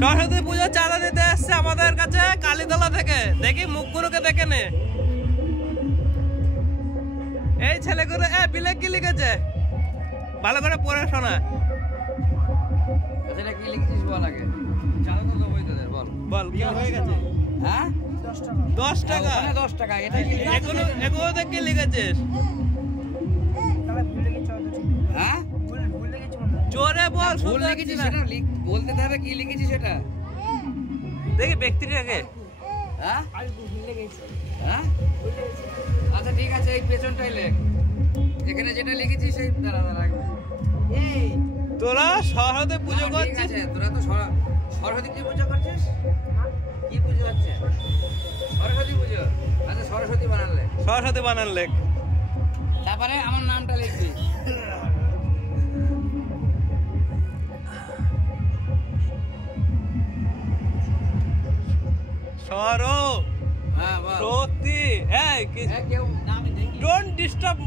সরস্বতী পুজো চাঁদা দিতে এসছে আমাদের কাছে কালীতলা থেকে। দেখি মুখগুলোকে দেখে নে। এই ছেলেগুলো বিলে কি লিখেছে ভালো করে পড়ে শোনা। কি লিখেছিস বল আগে। চাঁদা তো দেবই তোদের, বল বল কি হয়ে গেছে। হ্যাঁ 10 টাকা। 10 টাকা। এটা কি এগুলোতে কি লিখেছিস? হ্যাঁ জোরে বল। ভুল লিখেছিস সেটা বলতে হবে। কি লিখেছিস সেটা দেখি ব্যক্তিটাকে। হ্যাঁ হ্যাঁ আচ্ছা ঠিক আছে, এই পেছনটাই লেখ। এখানে যেটা লিখেছিস সেই দাঁড়া এই তোরা সরস্বতী পুজো করছিস। ঠিক আছে, তোরা তো সরস্বতী কি পুজো করছিস? কি পুজো হচ্ছে? সরস্বতী পুজো। আচ্ছা সরস্বতী বানান লেখ। সরস্বতী বানান লেখ। তারপরে আমার নামটা লিখবি। সরস্বতী। কেউ নামই দেখি। Don't disturb.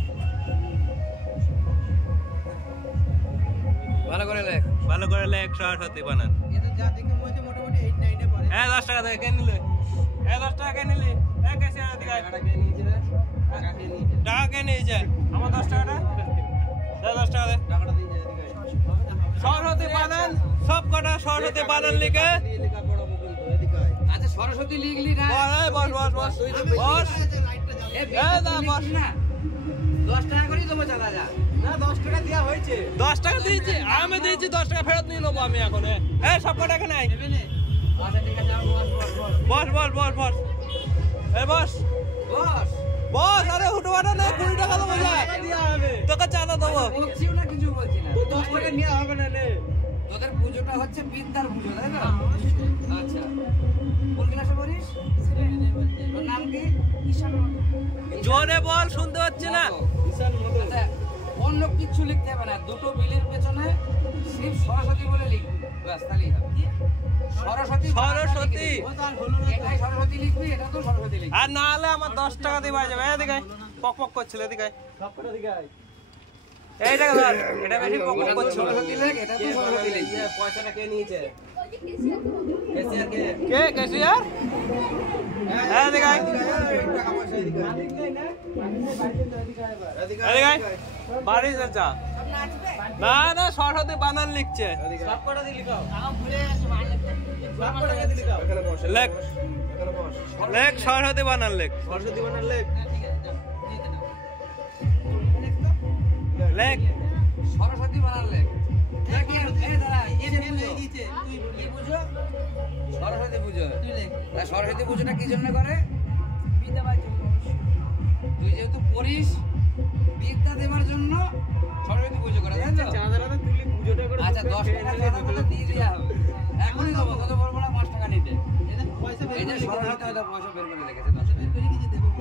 ভালো করে লেখ। ভালো করে লেখ সরস্বতী বানান। এটা যা দেখে মনে হচ্ছে মোটামুটি 8-9 এ পড়ে। 10 টাকা থেকে কে নিলে? 10 টাকা কে নিলি? কেসে আর দিগা টাকা কে নিয়েছে রে? টাকা কে নিয়েছে? টাকা কে নিয়েছে? আমার 10 টাকাটা দে। 10 টাকা দে। টাকাটা দিয়ে এদিকে আয়। সরস্বতী বানান সব কটা সরস্বতী বানান লিখে। লেখা পড়া মুকুল তো এদিকে আয়। আচ্ছা সরস্বতী লিখলি না? বস বস বস বস। দা বস না 10 টাকা করে দেবো। চালা যা না 10 টাকা দেয়া হয়েছে। 10 টাকা দিয়েছি আমি, দিয়েছি 10 টাকা ফেরত নিয়ে নেবো আমি এখন। সব কটা এখানে আয়। আচ্ছা ঠিক আছে, বস বস বস বস। বস বস বস। আরে উঠো বাটা না 20 টাকা দেবো। দেয়া হবে। তোকে চাঁদা দেবো। বলছিও না, কিছু বলছি না। 10 টাকা নেওয়া হবে না নে। তোদের পুজোটা হচ্ছে বিদ্যার পুজো, তাই না? আচ্ছা কোন ক্লাসে পড়িস? তোর নাম কি? জোরে বল, শুনতে পাচ্ছি না। আচ্ছা অন্য কিছু লিখতে হবে না। দুটো বিলের পেছনে শিব সরস্বতী বলে লিখবি, ব্যাস তাহলেই হবে। সরস্বতী সরস্বতী। এটাই সরস্বতী লিখবি, এটা তো সরস্বতী লিখবি। আর না হলে আমার 10 টাকা দিয়ে বাজে যাবে। এদিকে পক পক করছিল। এদিকে সব কটা দিকে আয়। এইটাকে ধর। এটা বেশি পক পক করছিল। সরস্বতী লেখ, এটা তো সরস্বতী লিখবি। পয়সাটা কে নিয়েছে? কেসিআর কে? কে কেসিয়ার? এদিকে আয়। টাকা পয়সা এদিকে আয়। এদিকে আয়। বাড়ি যা। না না সরস্বতী বানান লিখছে। সব কটা দিয়ে লিখাও। আমি ভুলে গেছি সব কটা দিয়ে লিখাও। এখানে বস। লেখ এখানে বস। লেখ সরস্বতী বানান লেখ। সরস্বতী বানান লেখ। লেখ সরস্বতী বানান লেখ। সরস্বতী পুজো। সরস্বতী পুজোটা কি জন্য করে? তুই যেহেতু পড়িস, বিদ্যা দেওয়ার জন্য সরস্বতী পুজো করে, তাই তো? চাঁদাটা তুলি পুজোটা করে। আচ্ছা 10 টাকা চাঁদা দিয়ে দেওয়া হবে। এখনই দেবো, তোকে বলবো না 5 টাকা নিতে। এই যে সরস্বতী, এটা পয়সা বের করে রেখেছে।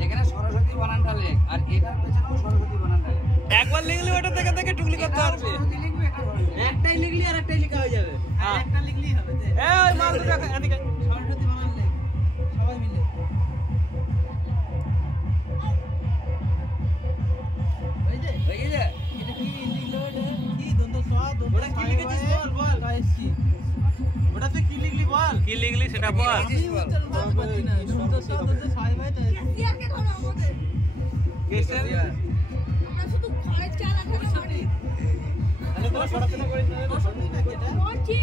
এখানে সরস্বতী বানানটা লেখ, আর এটার পেছনেও সরস্বতী বানানটা লেখ। একবার লিখলে ওটা থেকে থেকে টুকলি করতে পারবে। সরস্বতী লিখবি, এটা সরস্বতী। একটাই লিখলি আর একটাই লেখা হয়ে যাবে। আর একটা লিখলেই হবে। ওই মাল দুটো এদিকে। সরস্বতী বানান লেখ সবাই মিলে। হয়ে গেছে? এটা কি লিখলো? এটা কি দন্ত সা দন্ত ওটা কি লিখেছিস? বল বল গাইছি। ওটা তুই কি লিখলি বল? কি লিখলি সেটা বল। আমি উত্তর বলতে পারছি না। দন্ত সা দন্ত সাই ভাই তাই। কেসিআরকে ধরো আমাদের। কেসিয়ার। আমরা শুধু ঘরে চালা খেলা মারি। তাহলে তোরা পড়াশোনা করিস না? করছি।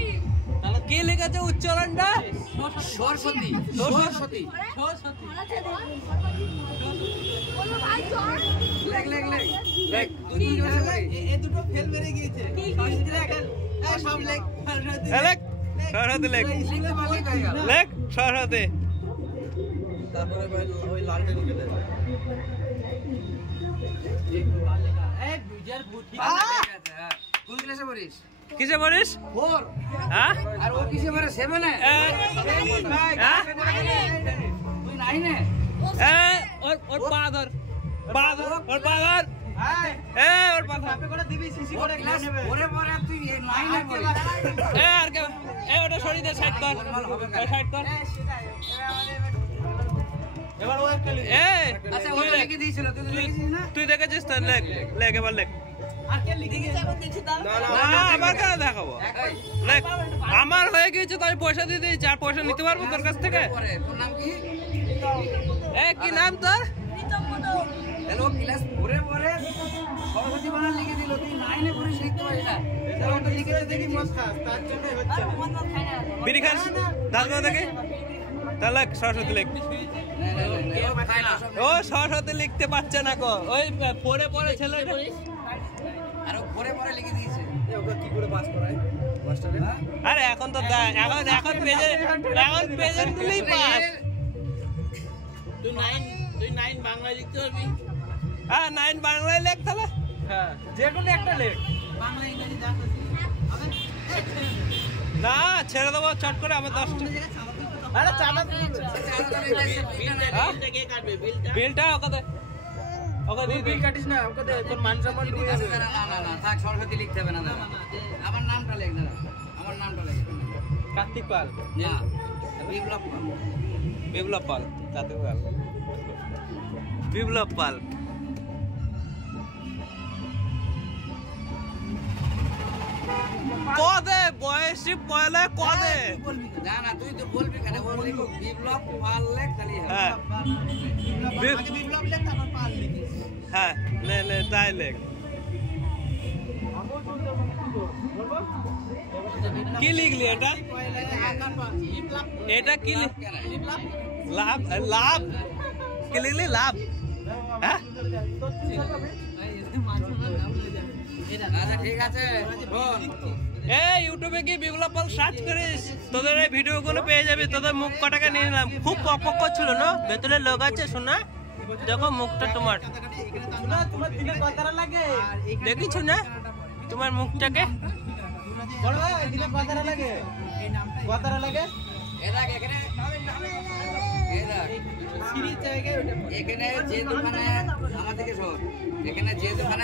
তাহলে কি লিখেছে উচ্চারণটা? সরস্বতী। সরস্বতী। মারাতে দে। বলো ভাই চল। লেখ লেখ লেখ লেখ। দুই জোরে করে। এই দুটো ফেল মেরে গিয়েছে। সরস্বতী লেখ। এই সব লেখ। সরস্বতী লেখ সরস্বতী লেখ। লিখতে পারলেই হয়ে গেল। লেখ সরস্বতী। তারপরে ভাই ওই লালটা লিখে দে। এই বুঝার বুদ্ধি। ঠিক আছে, হ্যাঁ। কোন ক্লাসে পড়িস? কিসে পড়িস? 4। হ্যাঁ আর ও কিসে পড়ে? 7 এ? হ্যাঁ তুই 9 এ? ওর পা ধর। পা ধর ওর পা ধর। ওর পা ধর। আপনি করে দিবি সিসি করে ক্লাস নেবে। পড়ে পড়ে তুই 9 এ পড়িস। আর কে ওটা সরিয়ে দে, সাইড কর। সাইড কর। এবার ও একটা লিখ। আচ্ছা ও লিখে দিয়েছিল, তুই লিখেছিস না? তুই দেখেছিস তো? লেখ লেখ এবার লেখ। আর কে লিখে গেছে এখন দেখি দাও না আবার কেন দেখাবো দেখ আমার হয়ে গিয়েছে তো আমি পয়সা দিয়ে দিয়েছি আর পয়সা নিতে পারবো তোর কাছ থেকে পরে তোর নাম কি এ কি নাম তোর তাহলে ও ক্লাস 4 পরে সরস্বতী বানান লিখে দিল তুই 9 এ পড়িস লিখতে পারিস না তাহলে ওটা লিখে দেখি মদ খাস তার জন্যই হচ্ছে না বিড়ি খাস দাঁত করে দেখে তাহলে সরস্বতী লিখ ও সরস্বতী লিখতে পারছে না কো ওই পরে পরে ছেলে আর ও পরে লিখে দিয়েছে ওকে কি করে পাস করায় মাস্টারে আরে এখন তো এখন প্রেজেন্ট দিলেই পাস তুই 9 বাংলা লিখতে পারবি হ্যাঁ 9 বাংলায় লেখ তাহলে হ্যাঁ যে কোনো একটা লেখ বাংলা ইংরেজি যা খুশি না ছেড়ে দেবো চট করে আমার 10টা আরে চাঁদা বিলটা কে কাটবে বিলটা বিলটা ওকে দিয়ে বিল কাটিস না ওকে দে তোর মান সম্মান ডুবে যাবে না থাক সরস্বতী লিখতে হবে না দাদা আমার নামটা লেখ দাদা আমার নামটা লেখ কার্তিক পাল না বিপ্লব পাল। বিপ্লব পাল কার্তিক পাল বিপ্লব পাল কদে বয়সী পয়লা কদে না তুই তো বলবি কেন বলবি বিপ্লব পাল লেখ তাহলে হ্যাঁ বিপ্লব লেখ তারপর পাল লিখিস হ্যাঁ নে তাই লেখ কি লিখলি এটা এটা কি লাভ লাভ কি লিখলি লাভ হ্যাঁ আচ্ছা ঠিক আছে শোন এই ইউটিউবে কি বিপ্লব পাল সার্চ করিস তোদের এই ভিডিওগুলো পেয়ে যাবি তোদের মুখ কটাকে নিয়ে নিলাম খুব পক ছিল না ভেতরে লোক আছে শোনা দেখো মুখটা তোমার শোনা তোমার দিনে কতরা লাগে দেখিছো না তোমার মুখটাকে বড় ভাই দিনে কতরা লাগে কতরা লাগে এদাক এখানে এদাক সিরিজ জায়গায় ওটা এখানে যে দোকানে আমাদেরকে শোন এখানে যে দোকানে